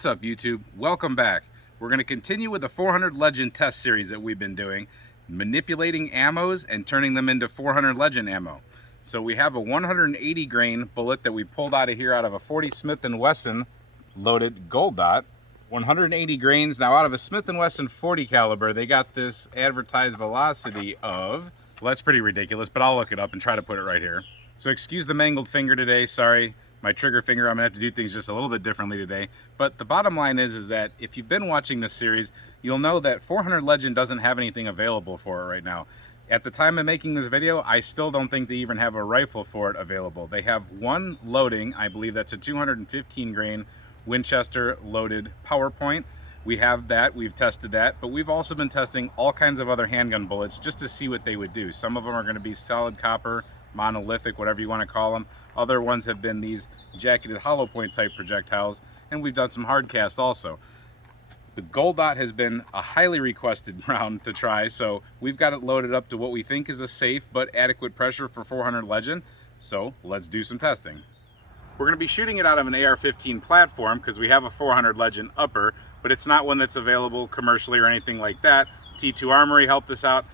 What's up, YouTube? Welcome back. We're going to continue with the 400 Legend test series that we've been doing, manipulating ammos and turning them into 400 Legend ammo. So we have a 180 grain bullet that we pulled out of here out of a 40 Smith & Wesson loaded GoldDot. 180 grains. Now out of a Smith & Wesson 40 caliber, they got this advertised velocity of, well, that's pretty ridiculous, but I'll look it up and try to put it right here. So excuse the mangled finger today, sorry. My trigger finger, I'm gonna have to do things just a little bit differently today. But the bottom line is that if you've been watching this series, you'll know that 400 Legend doesn't have anything available for it right now. At the time of making this video, I still don't think they even have a rifle for it available. They have one loading, I believe that's a 215 grain Winchester loaded PowerPoint. We have that, we've tested that, but we've also been testing all kinds of other handgun bullets just to see what they would do. Some of them are gonna be solid copper, monolithic, whatever you want to call them. Other ones have been these jacketed hollow point type projectiles, and we've done some hard cast also. The GoldDot has been a highly requested round to try, so we've got it loaded up to what we think is a safe but adequate pressure for 400 Legend. So let's do some testing. We're going to be shooting it out of an AR-15 platform because we have a 400 Legend upper, but it's not one that's available commercially or anything like that. T2 Armory helped us out.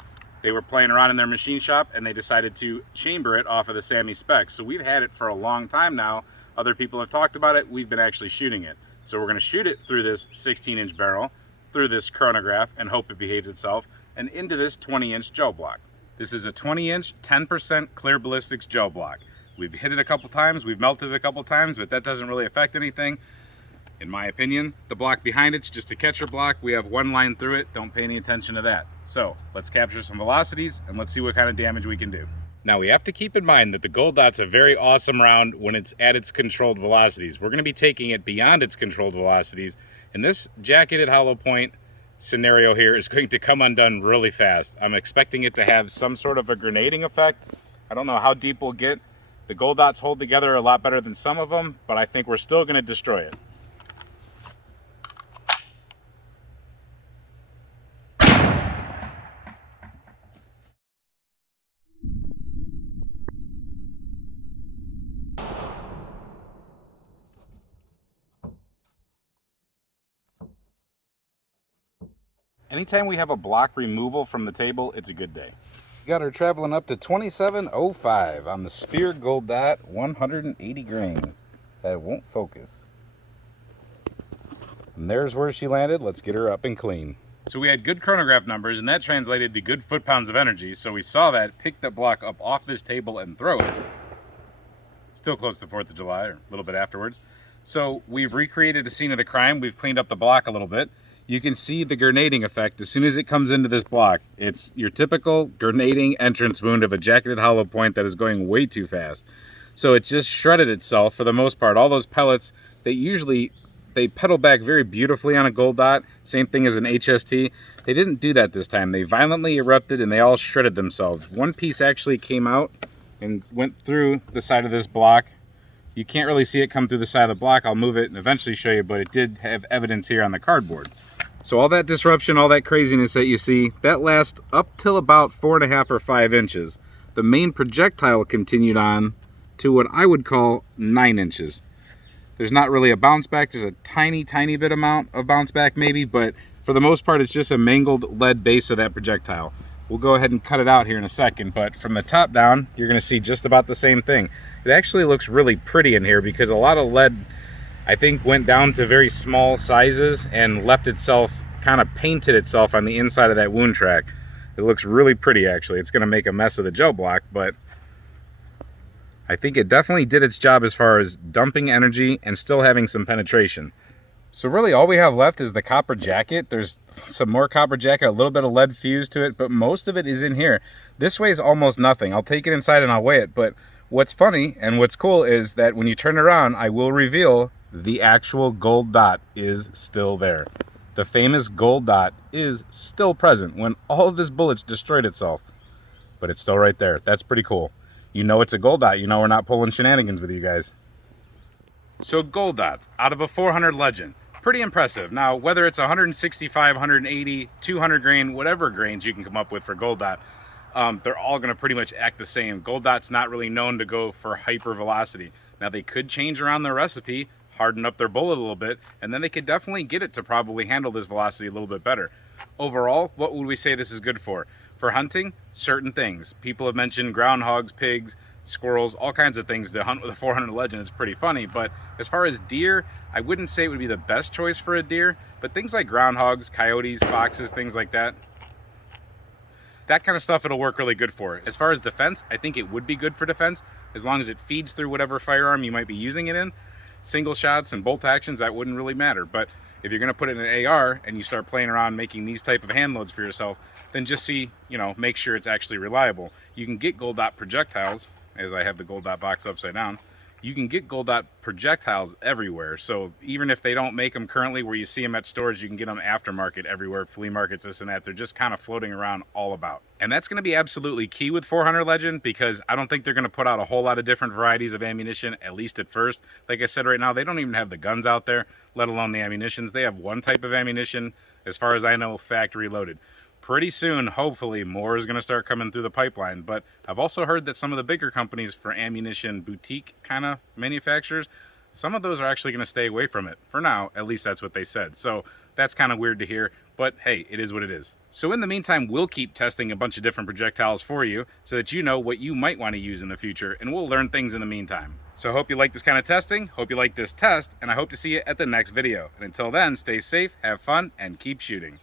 They were playing around in their machine shop and they decided to chamber it off of the SAMMI specs. So we've had it for a long time now. Other people have talked about it. We've been actually shooting it. So we're going to shoot it through this 16-inch barrel, through this chronograph, and hope it behaves itself, and into this 20-inch gel block. This is a 20-inch, 10% clear ballistics gel block. We've hit it a couple times, we've melted it a couple times, but that doesn't really affect anything. In my opinion, the block behind it's just a catcher block. We have one line through it. Don't pay any attention to that. So let's capture some velocities and let's see what kind of damage we can do. Now we have to keep in mind that the GoldDot's a very awesome round when it's at its controlled velocities. We're going to be taking it beyond its controlled velocities, and this jacketed hollow point scenario here is going to come undone really fast. I'm expecting it to have some sort of a grenading effect. I don't know how deep we'll get. The GoldDots hold together a lot better than some of them, but I think we're still going to destroy it. Anytime we have a block removal from the table, it's a good day. We got her traveling up to 2705 on the Spear GoldDot 180 grain. That won't focus. And there's where she landed. Let's get her up and clean. So we had good chronograph numbers, and that translated to good foot-pounds of energy. So we saw that, pick that block up off this table and throw it. Still close to 4th of July, or a little bit afterwards. So we've recreated the scene of the crime. We've cleaned up the block a little bit. You can see the grenading effect as soon as it comes into this block. It's your typical grenading entrance wound of a jacketed hollow point that is going way too fast. So it just shredded itself for the most part. All those pellets, they pedal back very beautifully on a GoldDot. Same thing as an HST. They didn't do that this time. They violently erupted and they all shredded themselves. One piece actually came out and went through the side of this block. You can't really see it come through the side of the block. I'll move it and eventually show you, but it did have evidence here on the cardboard. So all that disruption, all that craziness that you see, that lasts up till about 4.5 or 5 inches. The main projectile continued on to what I would call 9 inches. There's not really a bounce back. There's a tiny bit amount of bounce back maybe, but for the most part, it's just a mangled lead base of that projectile. We'll go ahead and cut it out here in a second, but from the top down, you're gonna see just about the same thing. It actually looks really pretty in here because a lot of lead, I think, went down to very small sizes and left itself, kind of painted itself on the inside of that wound track. It looks really pretty actually. It's gonna make a mess of the gel block, but I think it definitely did its job as far as dumping energy and still having some penetration. So really all we have left is the copper jacket. There's some more copper jacket, a little bit of lead fused to it, but most of it is in here. This weighs almost nothing. I'll take it inside and I'll weigh it, but what's funny and what's cool is that when you turn it around, I will reveal the actual GoldDot is still there. The famous GoldDot is still present when all of this bullets destroyed itself, but it's still right there. That's pretty cool. You know it's a GoldDot. You know we're not pulling shenanigans with you guys. So GoldDots out of a 400 Legend. Pretty impressive. Now, whether it's 165, 180, 200 grain, whatever grains you can come up with for GoldDot, they're all going to pretty much act the same. GoldDot's not really known to go for hyper velocity. Now, they could change around the recipe, harden up their bullet a little bit, and then they could definitely get it to probably handle this velocity a little bit better. Overall, what would we say this is good for? For hunting, certain things. People have mentioned groundhogs, pigs, squirrels, all kinds of things to hunt with a 400 Legend. It's pretty funny, but as far as deer, I wouldn't say it would be the best choice for a deer, but things like groundhogs, coyotes, foxes, things like that, that kind of stuff it'll work really good for. As far as defense, I think it would be good for defense as long as it feeds through whatever firearm you might be using it in. Single shots and bolt actions, that wouldn't really matter, but if you're going to put it in an AR and you start playing around making these type of hand loads for yourself, then just see, you know, make sure it's actually reliable. You can get GoldDot projectiles, as I have the GoldDot box upside down. You can get GoldDot projectiles everywhere, so even if they don't make them currently where you see them at stores, you can get them aftermarket everywhere, flea markets, this and that. They're just kind of floating around all about. And that's going to be absolutely key with 400 Legend, because I don't think they're going to put out a whole lot of different varieties of ammunition, at least at first. Like I said, right now, they don't even have the guns out there, let alone the ammunitions. They have one type of ammunition, as far as I know, factory loaded. Pretty soon, hopefully, more is going to start coming through the pipeline, but I've also heard that some of the bigger companies for ammunition boutique kind of manufacturers, some of those are actually going to stay away from it. For now, at least that's what they said. So that's kind of weird to hear, but hey, it is what it is. So in the meantime, we'll keep testing a bunch of different projectiles for you so that you know what you might want to use in the future, and we'll learn things in the meantime. So I hope you like this kind of testing, hope you like this test, and I hope to see you at the next video. And until then, stay safe, have fun, and keep shooting.